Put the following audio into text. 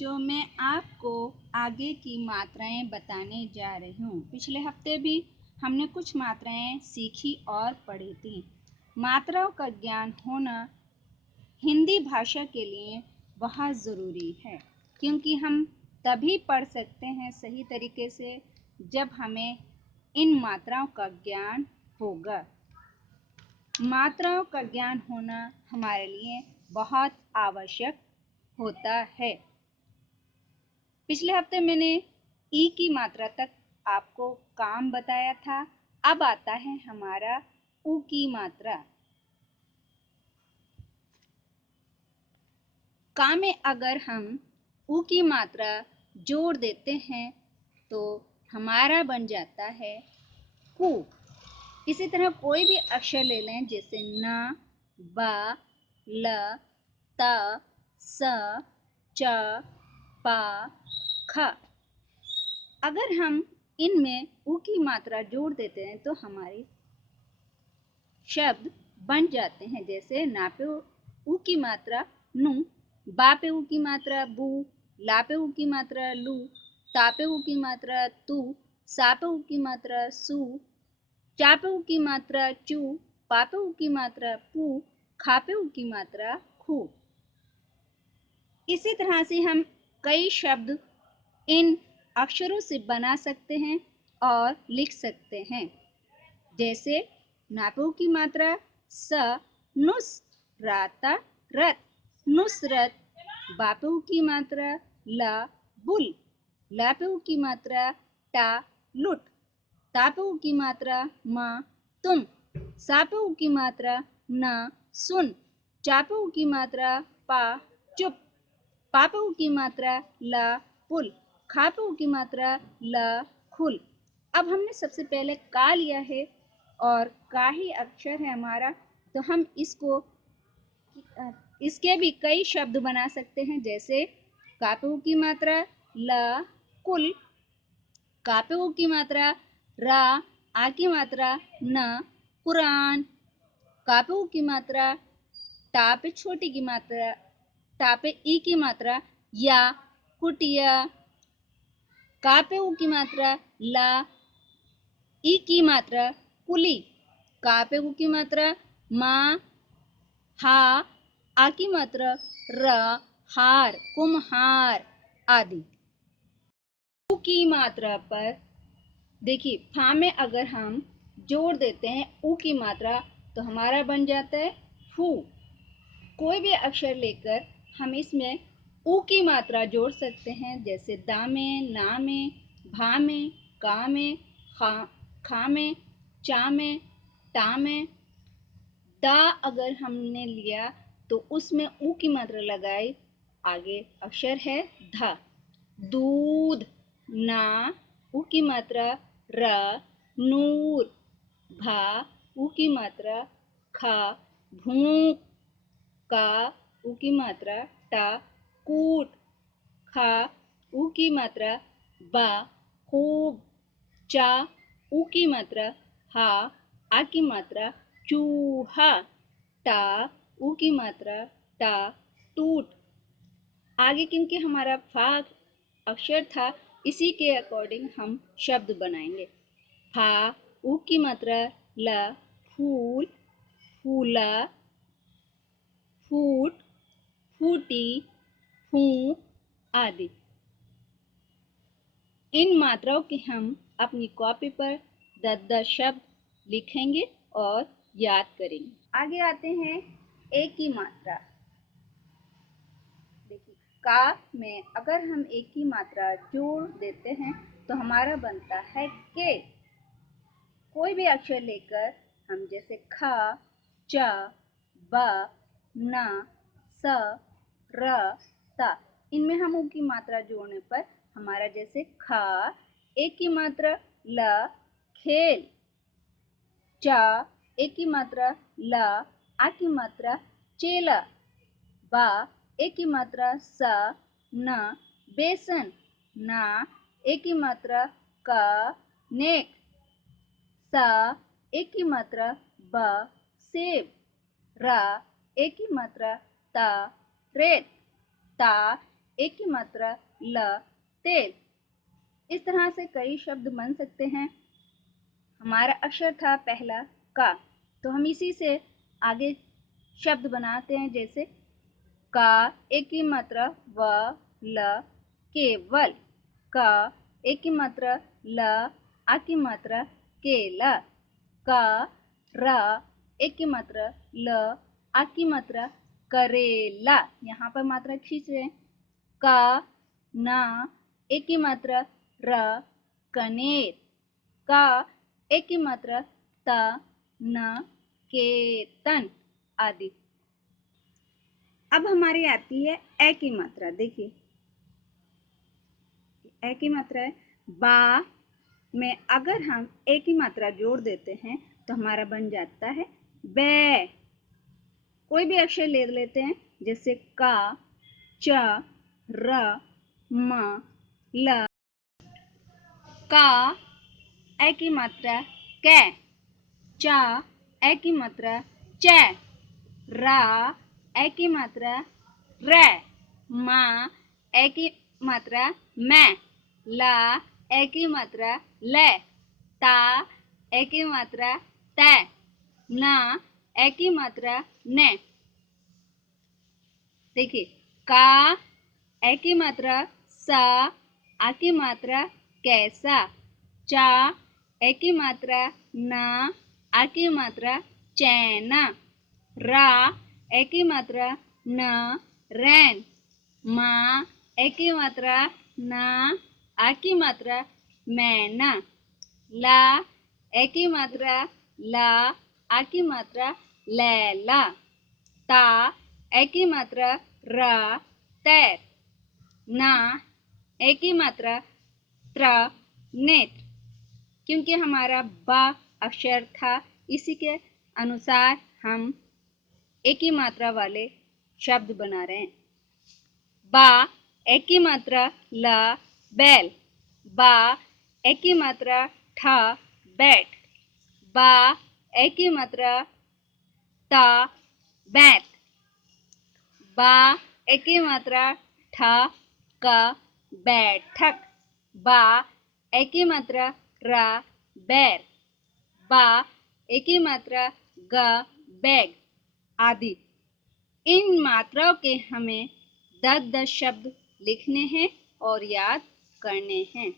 बच्चों, मैं आपको आगे की मात्राएं बताने जा रही हूँ। पिछले हफ्ते भी हमने कुछ मात्राएं सीखी और पढ़ी थी। मात्राओं का ज्ञान होना हिंदी भाषा के लिए बहुत ज़रूरी है, क्योंकि हम तभी पढ़ सकते हैं सही तरीके से जब हमें इन मात्राओं का ज्ञान होगा। मात्राओं का ज्ञान होना हमारे लिए बहुत आवश्यक होता है। पिछले हफ्ते मैंने ई की मात्रा तक आपको काम बताया था। अब आता है हमारा ऊ की मात्रा। का में अगर हम ऊ की मात्रा जोड़ देते हैं तो हमारा बन जाता है कु। इसी तरह कोई भी अक्षर ले लें, जैसे न, बा, ल, त, स, च, पा, ख। अगर हम इनमें ऊ की मात्रा जोड़ देते हैं तो हमारे शब्द बन जाते हैं। जैसे ना पे ऊ की मात्रा नु, बा पे ऊ की मात्रा बू, ला पे ऊ की मात्रा लू, ता पे ऊ की मात्रा तू, सा पे ऊ की मात्रा सू, चा पे ऊ की मात्रा चू, पा पे ऊ की मात्रा पू, खा पे ऊ की मात्रा खू। इसी तरह से हम कई शब्द इन अक्षरों से बना सकते हैं और लिख सकते हैं। जैसे नापू की मात्रा स, नुस, राता, रत, नुसरत। बापू की मात्रा ला, बुल, लापू की मात्रा टा, लुट, तापू की मात्रा मा, तुम, सापू की मात्रा ना, सुन, चापू की मात्रा पा, चुप, पापू की मात्रा ला, पुल, खापू की मात्रा ला, खुल। अब हमने सबसे पहले का लिया है और का ही अक्षर है हमारा, तो हम इसके भी कई शब्द बना सकते हैं। जैसे कापू की मात्रा ला, कुल, कापू की मात्रा रा, आ की मात्रा न, कुरान, कापू की मात्रा टा पे छोटी की मात्रा, टा पे ई की मात्रा या, कुटिया, का पे ऊ की मात्रा ला, ई की मात्रा कुली, का पे ऊ की मात्रा मा, हा, आ की मात्रा र, हार, कुम्हार आदि। ऊ की मात्रा पर देखिए, फा में अगर हम जोड़ देते हैं ऊ की मात्रा तो हमारा बन जाता है फू। कोई भी अक्षर लेकर हम इसमें ऊ की मात्रा जोड़ सकते हैं। जैसे दा में, ना में, भा में, का में, खा में, चा में, टा में। दा अगर हमने लिया तो उसमें ऊ की मात्रा लगाई, आगे अक्षर है धा। दूध, ना, ऊ की मात्रा र, नूर, भा, ऊ की मात्रा खा, भूख, का, ऊ की मात्रा टा, कूट, खा, ऊ की मात्रा बा, खूब, चा, ऊ की मात्रा हा, आ की मात्रा चूहा, टा, ऊ की मात्रा टा, टूट। आगे क्योंकि हमारा फा अक्षर था, इसी के अकॉर्डिंग हम शब्द बनाएंगे। फा, ऊ की मात्रा ला, फूल, फूला, फूट, फूटी, फूंक आदि। इन मात्राओं के हम अपनी कॉपी पर 10-10 शब्द लिखेंगे और याद करेंगे। आगे आते हैं एक की मात्रा। देखिए, का में अगर हम एक की मात्रा जोड़ देते हैं तो हमारा बनता है के। कोई भी अक्षर लेकर हम जैसे खा, चा, बा, ना, स, र, ता, इनमें हम ऊ की मात्रा जोड़ने पर हमारा जैसे खा, एक की मात्रा ल, खेल, चा, एक की मात्रा ला, आ की मात्रा चेला, बा, एक की मात्रा सा, न, बेसन, ना, एक की मात्रा का, नेक, सा, एक की मात्रा ब, सेब, रा, एक की मात्रा ता, रेत, ता, एक की मात्रा ल तेल। इस तरह से कई शब्द बन सकते हैं। हमारा अक्षर था पहला का, तो हम इसी से आगे शब्द बनाते हैं, जैसे का एक की मात्रा व ल केवल, का एक की मात्रा ल आ की मात्रा केला, का रा एक की मात्रा ल आ की मात्रा करेला। यहाँ पर मात्रा खींच रहे हैं। का ना एक की मात्रा र कनेर, का एक की मात्रा त न केतन आदि। अब हमारी आती है ए की मात्रा। देखिए ए की मात्रा है बा में अगर हम ए की मात्रा जोड़ देते हैं तो हमारा बन जाता है बै। कोई भी अक्षर ले लेते हैं, जैसे का च र म ल। का ए की मात्रा कै, चा ए की मात्रा चै, रा ए की मात्रा रै, मा ए की मात्रा मैं, ला ए की मात्रा लै, ता ए की मात्रा तै, ना ए की मात्रा ने। देखिए का ए की मात्रा सा, आ की मात्रा कैसा, चा ए की मात्रा ना, आ की मात्रा चैना, रा ए की मात्रा न रैन, मा ए की मात्रा ना, आ की मात्रा मैना, ला ए की मात्रा ला, आ की मात्रा लैला, ता ए की मात्रा रा तैर, ना ए की मात्रा त्र नेत्र। क्योंकि हमारा बा अक्षर था, इसी के अनुसार हम एक ही मात्रा वाले शब्द बना रहे हैं। बा एक की मात्रा ला बैल, बा एक की मात्रा ठा बैट, बा एक की मात्रा ता बैत, बा एक की मात्रा ठा का बैठक, बा एक की मात्रा रा बैर, बा एक की मात्रा ग बैग आदि। इन मात्राओं के हमें 10-10 शब्द लिखने हैं और याद करने हैं।